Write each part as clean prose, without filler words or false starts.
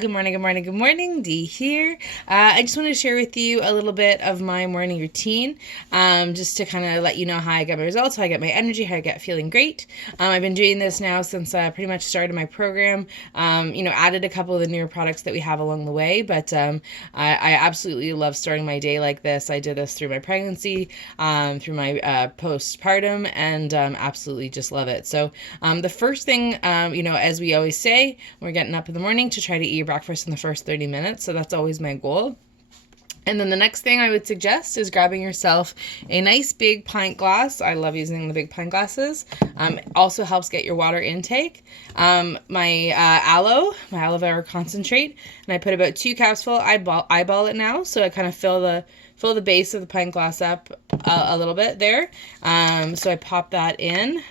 Good morning, Dee here. I just wanted to share with you a little bit of my morning routine, just to kind of let you know how I get my results, how I get my energy, how I get feeling great. I've been doing this now since I pretty much started my program. Added a couple of the newer products that we have along the way, but I absolutely love starting my day like this. I did this through my pregnancy, through my postpartum, and absolutely just love it. So the first thing, as we always say, we're getting up in the morning to try to eat your breakfast in the first 30 minutes. So that's always my goal. And then the next thing I would suggest is grabbing yourself a nice big pint glass. I love using the big pint glasses. Also helps get your water intake. My aloe vera concentrate, and I put about 2 cups full. I eyeball it now, so I kind of fill the base of the pint glass up a little bit there. So I pop that in.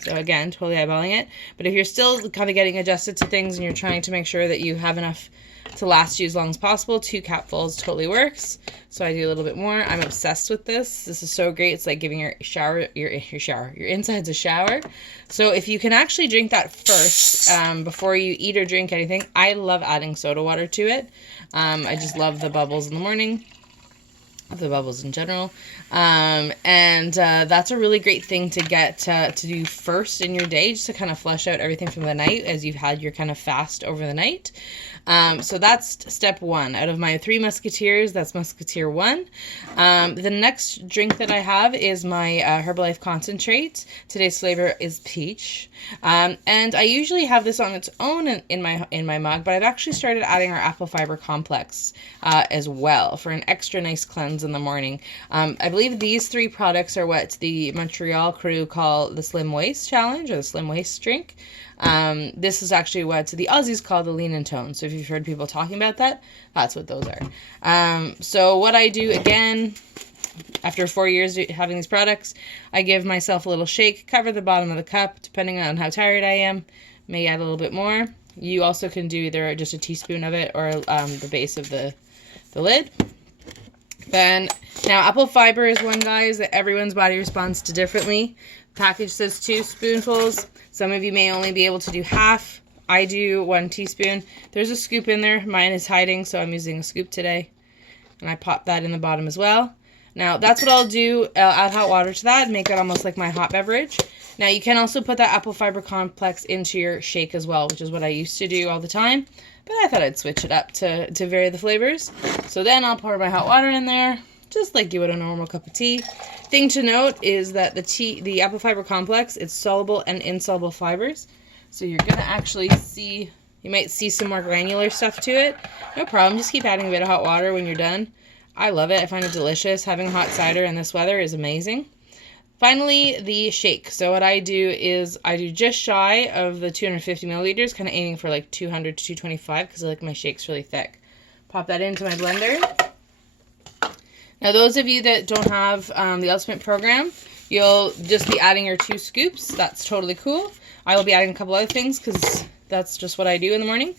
So again, totally eyeballing it. But if you're still kind of getting adjusted to things and you're trying to make sure that you have enough to last you as long as possible, 2 capfuls totally works. So I do a little bit more. I'm obsessed with this. This is so great. It's like giving your insides a shower. So if you can actually drink that first, before you eat or drink anything, I love adding soda water to it. I just love the bubbles in the morning. The bubbles in general, that's a really great thing to get to do first in your day, just to kind of flush out everything from the night as you've had your kind of fast over the night. So that's step 1 out of my 3 musketeers. That's musketeer 1. The next drink that I have is my Herbalife Concentrate. Today's flavor is peach, and I usually have this on its own in my mug, but I've actually started adding our apple fiber complex as well for an extra nice cleanse in the morning. I believe these 3 products are what the Montreal crew call the Slim Waist Challenge, or the Slim Waist drink. This is actually what the Aussies call the Lean and Tone. So if you've heard people talking about that, that's what those are. So what I do, again, after 4 years having these products, I give myself a little shake, cover the bottom of the cup, depending on how tired I am, may add a little bit more. You also can do either just a teaspoon of it or the base of the lid. Then, now apple fiber is one, guys, that everyone's body responds to differently. The package says 2 spoonfuls. Some of you may only be able to do half. I do 1 teaspoon. There's a scoop in there. Mine is hiding, so I'm using a scoop today. And I pop that in the bottom as well. Now, that's what I'll do. I'll add hot water to that and make it almost like my hot beverage. Now, you can also put that apple fiber complex into your shake as well, which is what I used to do all the time. But I thought I'd switch it up to vary the flavors. So then I'll pour my hot water in there, just like you would a normal cup of tea. Thing to note is that the apple fiber complex, it's soluble and insoluble fibers. So you're going to actually see, you might see some more granular stuff to it. No problem, just keep adding a bit of hot water when you're done. I love it. I find it delicious. Having hot cider in this weather is amazing. Finally, the shake. So what I do is I do just shy of the 250 milliliters, kind of aiming for like 200 to 225 because I like my shakes really thick. Pop that into my blender. Now, those of you that don't have the Ultimate program, you'll just be adding your 2 scoops. That's totally cool. I will be adding a couple other things because that's just what I do in the morning.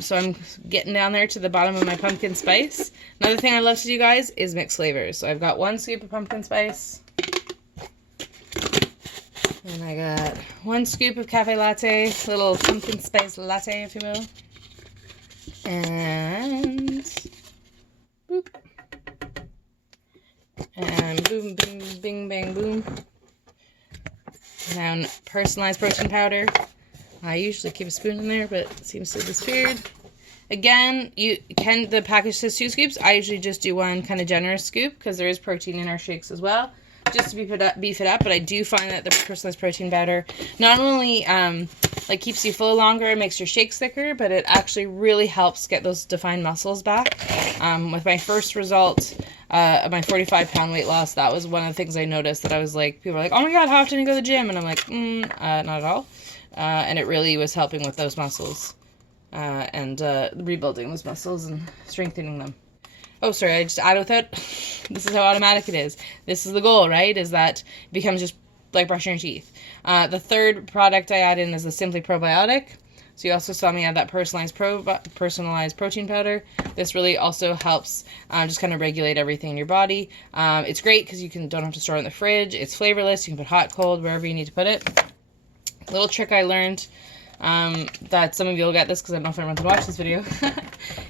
So I'm getting down there to the bottom of my pumpkin spice. Another thing I love to do, guys, is mix flavors. So I've got 1 scoop of pumpkin spice. And I got 1 scoop of cafe latte, little pumpkin spice latte, if you will. And boop. And boom, bing, bing, bang, boom. Now, personalized protein powder. I usually keep a spoon in there, but it seems to have disappeared. Again, the package says 2 scoops. I usually just do 1 kind of generous scoop because there is protein in our shakes as well, just to beef it up. But I do find that the personalized protein powder not only keeps you full longer and makes your shakes thicker, but it actually really helps get those defined muscles back. With my first result, my 45-pound weight loss, that was one of the things I noticed, that I was like, people are like, oh my god, how often do you go to the gym? And I'm like, not at all. And it really was helping with those muscles and rebuilding those muscles and strengthening them. Oh, sorry, I just added without. This is how automatic it is. This is the goal, right? Is that it becomes just like brushing your teeth. The third product I add in is the Simply Probiotic. So you also saw me add that personalized protein powder. This really also helps just kind of regulate everything in your body. It's great because you don't have to store it in the fridge. It's flavorless. You can put hot, cold, wherever you need to put it. Little trick I learned that some of you will get this because I don't know if everyone can watch this video,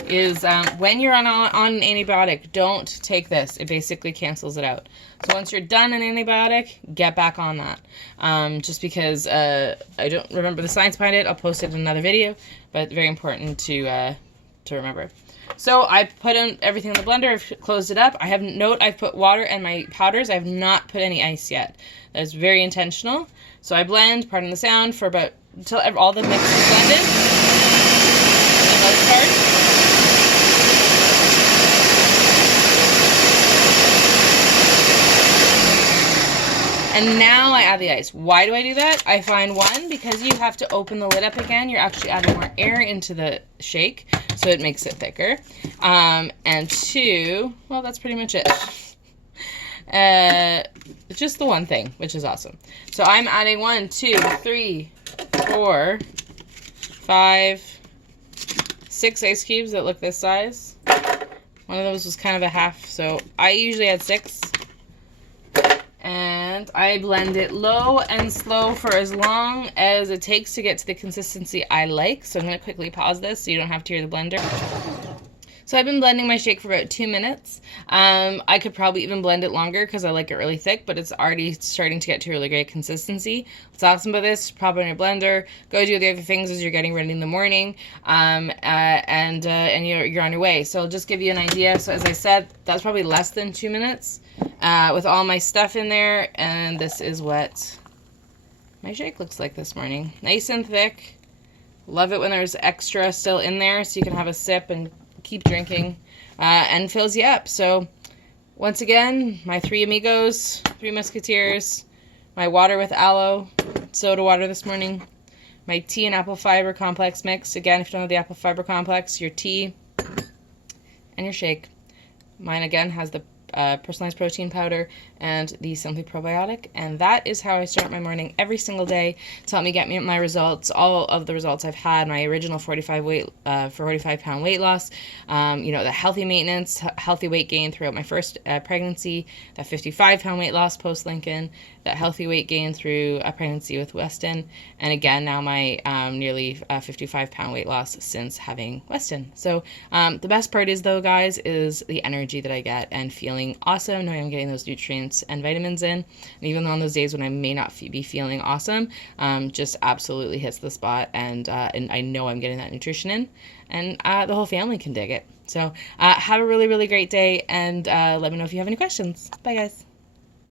is when you're on an antibiotic, don't take this. It basically cancels it out. So once you're done an antibiotic, get back on that. Just because I don't remember the science behind it, I'll post it in another video, but very important to remember. So I put in everything in the blender. I've closed it up. I've put water and my powders. I have not put any ice yet. That's very intentional. So I blend, pardon the sound, for about until all the mix is blended. For the most part. And now I add the ice. Why do I do that? I find, one, because you have to open the lid up again, you're actually adding more air into the shake, so it makes it thicker. And two, well, that's pretty much it. Just the one thing, which is awesome. So I'm adding 1, 2, 3, 4, 5, 6 ice cubes that look this size. One of those was kind of a half, so I usually add 6. And I blend it low and slow for as long as it takes to get to the consistency I like. So I'm going to quickly pause this so you don't have to hear the blender. So I've been blending my shake for about 2 minutes. I could probably even blend it longer because I like it really thick, but it's already starting to get to a really great consistency. What's awesome about this, pop it in your blender, go do the other things as you're getting ready in the morning, and you're on your way. So I'll just give you an idea. So as I said, that's probably less than 2 minutes with all my stuff in there, and this is what my shake looks like this morning. Nice and thick. Love it when there's extra still in there so you can have a sip and keep drinking, and fills you up. So once again, my 3 amigos, 3 musketeers, my water with aloe, soda water this morning, my tea and apple fiber complex mix. Again, if you don't have the apple fiber complex, your tea and your shake. Mine again has the personalized protein powder and the Simply Probiotic, and that is how I start my morning every single day to help me get me my results, all of the results I've had, my original 45-pound weight loss, the healthy maintenance, healthy weight gain throughout my first pregnancy, that 55-pound weight loss post-Lincoln, that healthy weight gain through a pregnancy with Weston, and again now my nearly 55-pound weight loss since having Weston. So the best part is, though, guys, is the energy that I get and feeling awesome, knowing I'm getting those nutrients and vitamins in. And even on those days when I may not be feeling awesome, just absolutely hits the spot, and I know I'm getting that nutrition in, and the whole family can dig it. So have a really, really great day, and let me know if you have any questions. Bye, guys.